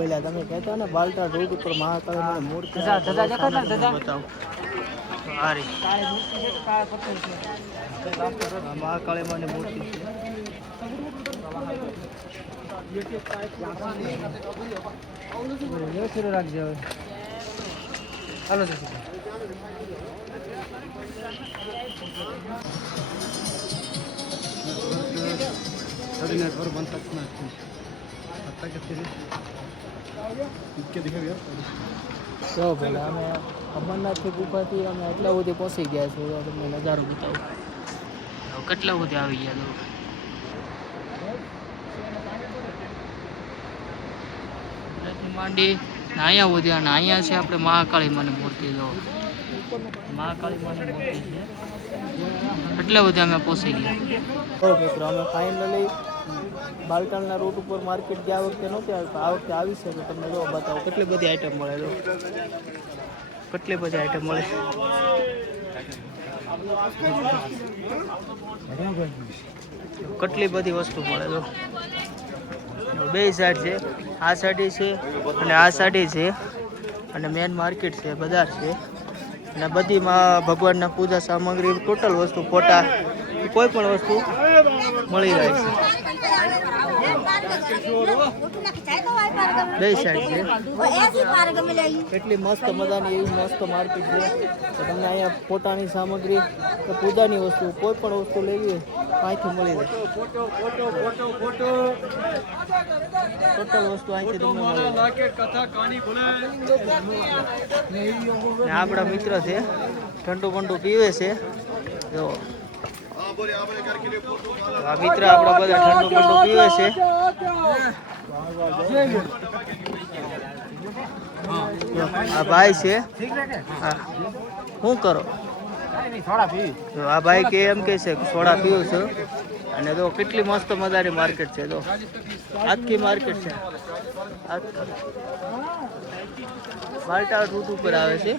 પેલા તમે કહેતા ને બાલટા રોડ ઉપર મહાકાળી મૂર્તિ બતાવો. મહાકાળી માની મૂર્તિ છે. રાખજે હવે. ચાલો જશે. તો પેલા અમે અમરનાથની ગુફાથી અમે એટલા સુધી પહોંચી ગયા છીએ. તમને નજારો બતાવું. કેટલા સુધી આવી ગયા તો માંડી અહીંયા સુધી અને અહીંયા છે આપણે મહાકાળી માની મૂર્તિ. જો મહાકાળી માની મૂર્તિ છે. એટલા બધા અમે પહોંચી ગયા. મિત્રો અમે ફાઇનલી બાલટાલના રૂટ ઉપર માર્કેટ ગયા વખતે નહોતી આવતા, આ વખતે આવી છે. તો તમને જો બતાવો કેટલી બધી આઈટમ મળે. જો કેટલી બધી આઈટમ મળે. કેટલી બધી વસ્તુ મળે. જો બે સાઈડ છે, આ સાઈડ છે અને આ સાઈડ છે. અને મેન માર્કેટ છે, બજાર છે. અને બધીમાં ભગવાનના પૂજા સામગ્રી ટોટલ વસ્તુ ફોટા કોઈ પણ વસ્તુ મળી રહે છે. બે સાઈડ છે. એટલી મસ્ત મજાની એવી મસ્ત માર્કેટ છે કે તમને અહીંયા ફોટાની સામગ્રી કે પૂજાની વસ્તુ કોઈ પણ વસ્તુ લેવી હોય અહીંથી મળી રહે. ટોટલ વસ્તુ અહીંથી તમને મળી રહે. આપણા મિત્ર છે, ઠંડુ બંડુ પીવે છે. જો આ મિત્ર આપણા બધા ઠંડુ બંડુ પીવે છે. આ ભાઈ છે. હા શું કરો? આ ભાઈ કે એમ કે છે સોડા પીવું છું. અને તો કેટલી મસ્ત મજાની માર્કેટ છે. તો આખી માર્કેટ છે. બાલટા રૂટ ઉપર આવે છે.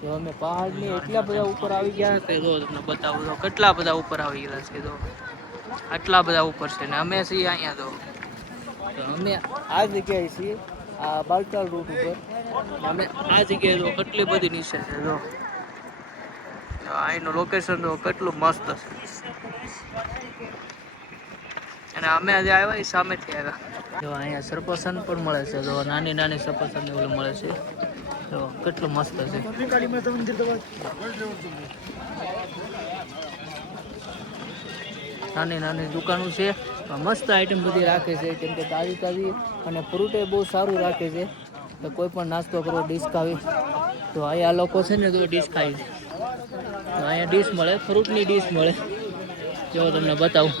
તો અમે પહાડની એટલા બધા ઉપર આવી ગયા કે જો તમને બતાવું તો કેટલા બધા ઉપર આવી ગયા છે. તો આટલા બધા ઉપર છે ને અમે છીએ અહીંયા. તો અમે આ જગ્યાએ છીએ, આ બાલટાલ રૂટ ઉપર. અમે આ જગ્યાએ તો કેટલી બધી નીચે છે. જો અહીંનું લોકેશન તો કેટલું મસ્ત છે. અને અમે આજે આવ્યા એ સામેથી આવ્યા. જો અહીંયા સરપસન પણ મળે છે. જો નાની નાની સરપસન એવું મળે છે. જો કેટલું મસ્ત છે. નાની નાની દુકાનો છે. મસ્ત આઈટમ બધી રાખે છે. કેમ કે તાજી તાજી અને ફ્રૂટ એ બહુ સારું રાખે છે. તો કોઈ પણ નાસ્તો કરવો ડીશ ખાવી તો અહીંયા લોકો છે ને તો ડીશ ખાય છે. તો અહીંયા ડીશ મળે, ફ્રૂટની ડીશ મળે. જો તમને બતાવું.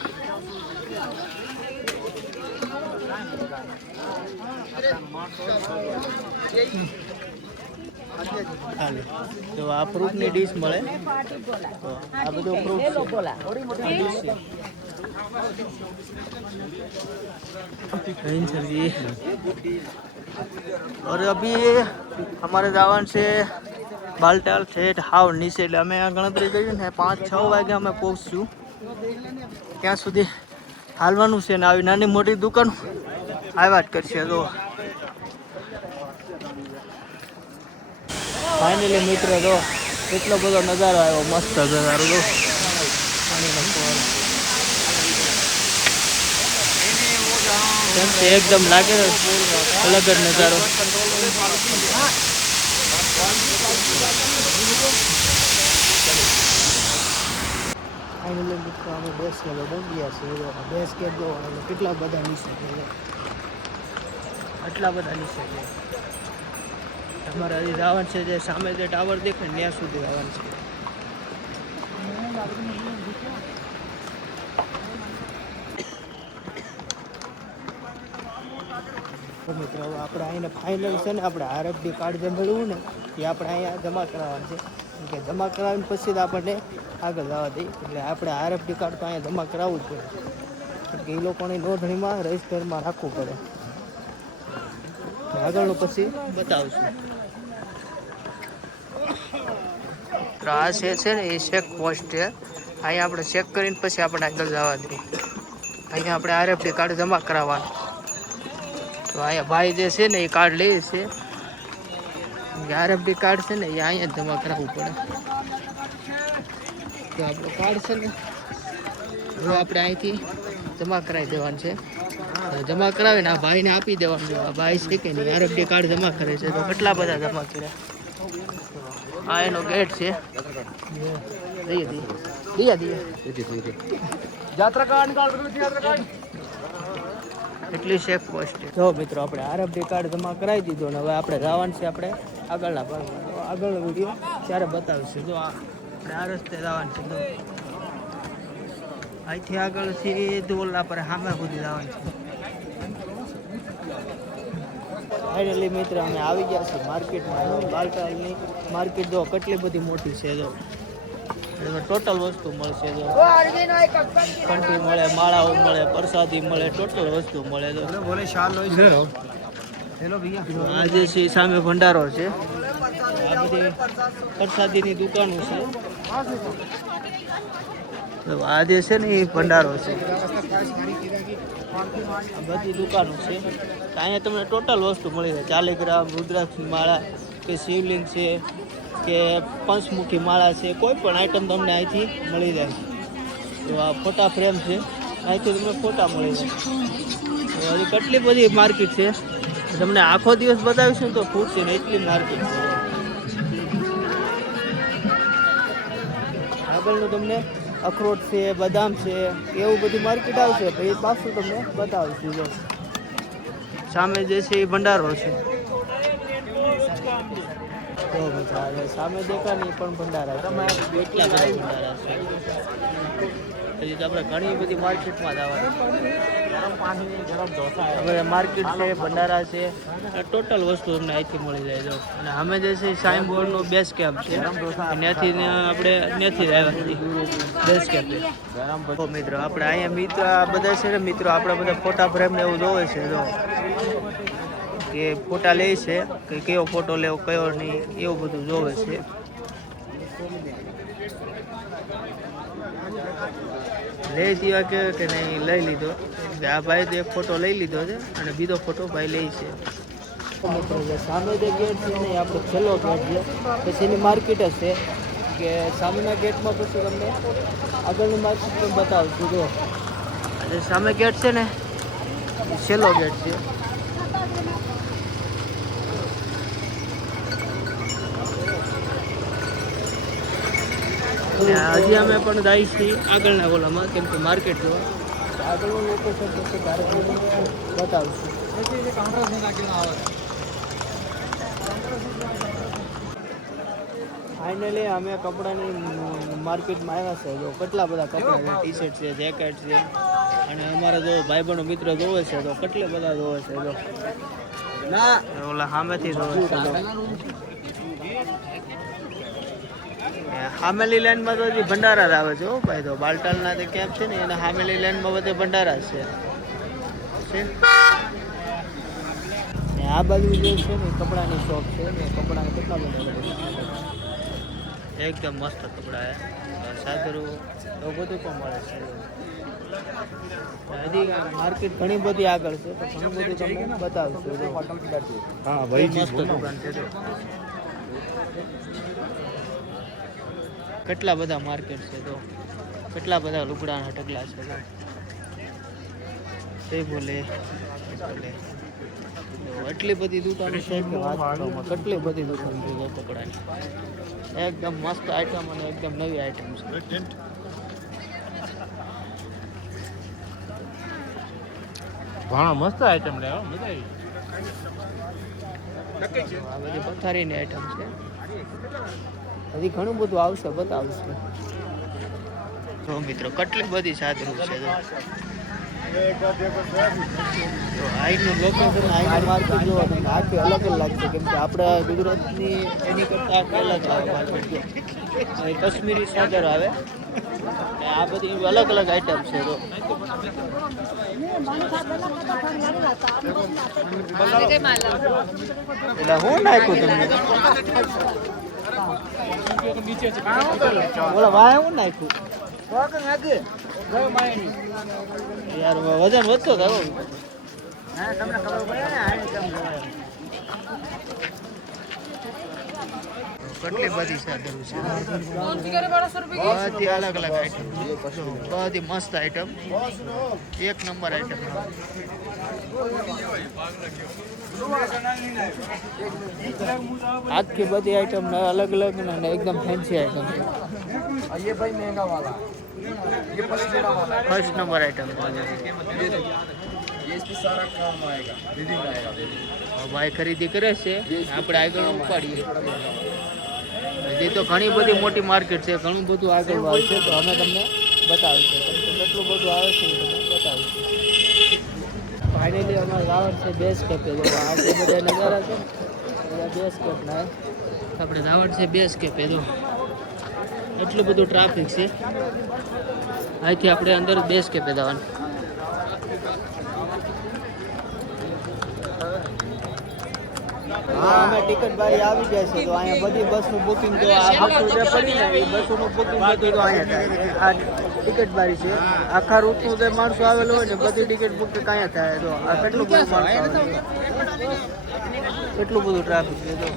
તો આ ફ્રૂટની ડીશ મળે. તો આ બધું ફ્રૂટ છે. और अभी हमारे जवान से बालटाल ठेठ हाव नीचे એટલે અમે આ ગણતરી કરી ને 5-6 વાગે અમે પહોંચશું. ત્યાં સુધી હાલવાનું છે ને આવી નાની મોટી દુકાન આવ્યા જ કરશે. તો ફાઇનલી મિત્રો તો એટલો બધો નજારો આવ્યો, મસ્ત નજારો. તો એકદમ લાગે અલગ જ નજારો. ફાઇનલી મિત્રો અમે બેસ કે ગયા છીએ. બેસ કે જો કેટલા બધા નીચે છે. આટલા બધા નીચે છે. તમારે હજી જવાનું છે. જે સામે જે ટાવર દેખાય ત્યાં સુધી આવવાનું છે. મિત્રો હવે આપણે અહીંયા ફાઇનલ છે ને આપણે આરએફડી કાર્ડ જે મળવું ને એ આપણે અહીંયા જમા કરાવવાનું છે. કે જમા કરાવીને પછી જ આપણને આગળ જવા દઈએ. એટલે આપણે આરએફડી કાર્ડ તો અહીંયા જમા કરાવવું જ પડે. કે એ લોકોની નોંધણીમાં રજિસ્ટરમાં રાખવું પડે. આગળનું પછી બતાવશું. આ છે ને એ ચેક પોસ્ટ છે. અહીંયા આપણે ચેક કરીને પછી આપણે આગળ જવા દઈએ. અહીંયા આપણે આરએફડી કાર્ડ જમા કરાવવાનું. તો અહીંયા ભાઈ જે છે ને એ કાર્ડ લે છે. આરએફડી કાર્ડ છે ને એ અહીંયા જ જમા કરાવવું પડે. તો આપણું કાર્ડ છે ને હવે આપણે અહીંથી જમા કરાવી દેવાનું છે. જમા કરાવીને આ ભાઈને આપી દેવાનું છે. આ ભાઈ છે કે નહીં આરએફડી કાર્ડ જમા કરે છે. તો કેટલા બધા જમા કર્યા. આ એનો ગેટ છે. એટલી સેફ પોસ્ટ. જો મિત્રો આપણે આરએફડી કાર્ડ જમા કરાવી દીધો ને હવે આપણે જવાનું છે આપણે આગળના ભાગમાં. તો આગળનો વિડીયો ત્યારે બતાવીશું. જો આપણે આ રસ્તે જવાનું છે. અહીંથી આગળ સીધું ઓલા પર સામે સુધી જવાનું છે. ફાઇનલી મિત્ર અમે આવી ગયા છીએ માર્કેટમાં. બાલટાલની માર્કેટ જો કેટલી બધી મોટી છે. જો ટોટલ વસ્તુ મળશે. જો કંઠી મળે, માળાઓ મળે, પ્રસાદી મળે, ટોટલ વસ્તુ મળે. તો આ જે છે સામે ભંડારો છે. આ બધી પ્રસાદીની દુકાનો છે. આ જે છે ને એ ભંડારો છે. આ બધી દુકાનો છે. અહીંયા તમને ટોટલ વસ્તુ મળી જાય. 40 ગ્રામ રુદ્રાક્ષની માળા કે શિવલિંગ છે કે પંચમુખી માળા છે, કોઈ પણ આઈટમ તમને અહીંથી મળી જાય. તો આ ફોટા ફ્રેમ છે, અહીંથી તમને ફોટા મળી જાય. તો હજી કેટલી બધી માર્કેટ છે. તમને આખો દિવસ બતાવીશું તો ખૂટશે ને એટલી માર્કેટ છે. આગળનું તમને અખરોટ છે, બદામ છે, એવું બધી માર્કેટ આવશે. પછી પાછું તમને બતાવીશું. જો સામે જે છે એ ભંડારો છે. તો બધા સામે દેખાય એ પણ ભંડારા છે. એટલા બધા ભંડારા છે. પછી તો આપણે ઘણી બધી માર્કેટમાં જવાનું. હવે માર્કેટ છે, ભંડારા છે, ટોટલ વસ્તુ તમને અહીંથી મળી જાય. જો અને અમે જે છે સાઈન બોર્ડનો બેઝ કેમ્પ છે. ત્યાંથી આપણે ત્યાંથી આવ્યા છીએ બેઝ કેમ્પે. તો મિત્રો આપણે અહીંયા મિત્ર બધા છે ને મિત્રો આપણે બધા ફોટા ફ્રેમ ને એવું જોવે છે. જો કે ફોટા લે છે કે કયો ફોટો લેવો કયો નહીં એવું બધું જોવે છે. લઈ દીવા કે નહીં લઈ લીધો. આ ભાઈ તો એક ફોટો લઈ લીધો છે અને બીજો ફોટો ભાઈ લે છે. સામે જે ગેટ છે ને આપણો છેલ્લો ગેટ છે. પછી એની માર્કેટ જ છે કે સામેના ગેટમાં પછી તમને આગળની માર્કેટ પણ બતાવશું. જો આજે સામે ગેટ છે ને છેલ્લો ગેટ છે. હજી અમે પણ જાય છીએ આગળના ઓલામાં, કેમ કે માર્કેટ જોવા આગળનું લોકેશન પછી બતાવીશું. ફાઇનલી અમે કપડાની માર્કેટમાં આવ્યા છે. જો કેટલા બધા કપડા છે, ટી શર્ટ છે, જેકેટ છે. અને અમારા જો ભાઈબંધો મિત્ર જોવે છે તો કેટલા બધા જોવે છે. જો ઓલા સામેથી જોવે છે. હામેલી લાઈનમાં તો હજી ભંડારા જ આવે છે. હો ભાઈ તો બાલટાલના જે કેમ્પ છે ને એના હામેલી લાઈનમાં બધે ભંડારા છે. આ બાજુ જે છે ને કપડાની શોપ છે ને કપડાના કેટલા બધા એકદમ મસ્ત કપડા છે. સાદરું એવું બધું પણ મળે છે. હજી માર્કેટ ઘણી બધી આગળ છે તો ઘણું બધું તમને બતાવશું. હા ભાઈ મસ્ત દુકાન છે. કેટલા બધા માર્કેટ છે. તો કેટલા બધા લુગડાના ઢગલા છે. તે બોલે એટલી બધી દુકાનો છે કે કેટલી બધી દુકાન છે કપડાની. એકદમ મસ્ત આઈટમ અને એકદમ નવી આઈટમ છે. ઘણા મસ્ત આઈટમ લેવા મજા આવી. આ બધી પથારીની આઈટમ છે. હજી ઘણું બધું આવશે બતાવશે. જો મિત્રો કેટલી બધી સાદરું છે. તો આઈનું લોકેશન આઈનું માર્કેટ જોવા તમને આખી અલગ જ લાગશે, કેમ કે આપણા ગુજરાતની એની કરતાં અલગ આવે માર્કેટ. કાશ્મીરી સાદર આવે. આ બધી અલગ અલગ આઈટમ છે. તો એટલે હું નાખ્યું તમને બોલો ભાઈ હું નાખ્યું યાર વજન વધતો હતો કેટલી બધી છે બધી અલગ અલગ આઈટમ બધી મસ્ત આઈટમ એક નંબર આઈટમ આજकी બધી आइटम अलग अलग ना एकदम फैंसी आइटम है ये भाई महंगा वाला ये फर्स्ट नंबर आइटम ये इसमें सारा काम आएगा रीडिंग आएगा भाई खरीदी करे છે આપણે આગળ ઉપાડીએ હજી તો ઘણી બધી મોટી માર્કેટ છે ઘણું બધું આગળ આવે છે તો અમે તમને બતાવીશું કેટલું બધું આવે છે તમને બતાવીશું ફાઇનલી અમારે રાવણ છે બેસ કેફે જો આ જે બધા નજારા છે ને બેસ કેફ ના આપણે રાવણ છે બેસ કેફે જો એટલું બધું ટ્રાફિક છે અહીંથી આપણે અંદર બેસ કેફે જવાનું હા અમે ટિકિટ બારી આવી ગયા છે તો અહીંયા બધી બસનું બુકિંગ તો આખું જે પડી ને એ બસોનું બુકિંગ બધું તો અહીંયા થાય આ ટિકિટ બારી છે આખા રૂટનું જે માણસો આવેલો હોય ને બધી ટિકિટ બુક ક્યાં થાય તો આ કેટલું બધું માણસો આવે કેટલું બધું ટ્રાફિક છે તો